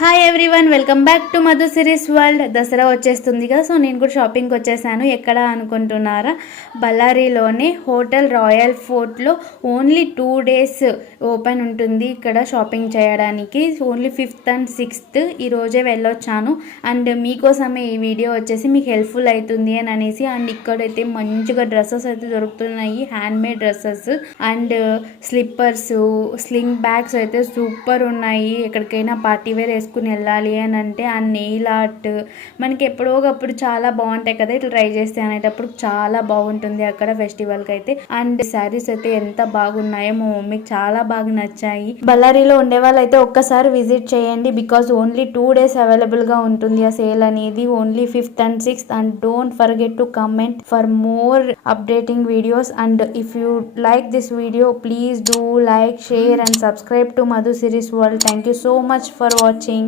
Hi everyone, welcome back to Madhu series world. Dasara వచ్చేస్తుంది కదా, so నేను కూడా షాపింగ్కి వచ్చేసాను. ఎక్కడ అనుకుంటున్నారా? బళ్ళారిలోనే హోటల్ రాయల్ ఫోర్ట్లో ఓన్లీ 2 days ఓపెన్ ఉంటుంది ఇక్కడ షాపింగ్ చేయడానికి. ఓన్లీ 5th and 6th ఈరోజే వెళ్ళొచ్చాను. అండ్ మీకోసమే ఈ వీడియో వచ్చేసి మీకు హెల్ప్ఫుల్ అవుతుంది అని అనేసి. అండ్ ఇక్కడైతే మంచిగా డ్రెస్సెస్ అయితే దొరుకుతున్నాయి, handmade dresses and slippers, sling bags అయితే సూపర్ ఉన్నాయి. ఎక్కడికైనా పార్టీ వేర్ వేసుకుని వెళ్ళాలి అని అంటే ఆ నెయిల్ ఆర్ట్ మనకి ఎప్పుడో ఒకప్పుడు చాలా బాగుంటాయి కదా, ఇట్లా ట్రై చేస్తే అనేటప్పుడు చాలా బాగుంటుంది అక్కడ ఫెస్టివల్కి అయితే. అండ్ శారీస్ అయితే ఎంత బాగున్నాయో, మా మమ్మీకి చాలా బాగా నచ్చాయి. బళ్ళారిలో ఉండే వాళ్ళు అయితే ఒక్కసారి విజిట్ చేయండి, బికాస్ ఓన్లీ 2 days అవైలబుల్గా ఉంటుంది ఆ సేల్ అనేది. Only 5th and 6th. And don't forget to comment for more updating videos. And if you like this video, please do like, share and subscribe to Madhu Series World. Thank you so much for watching.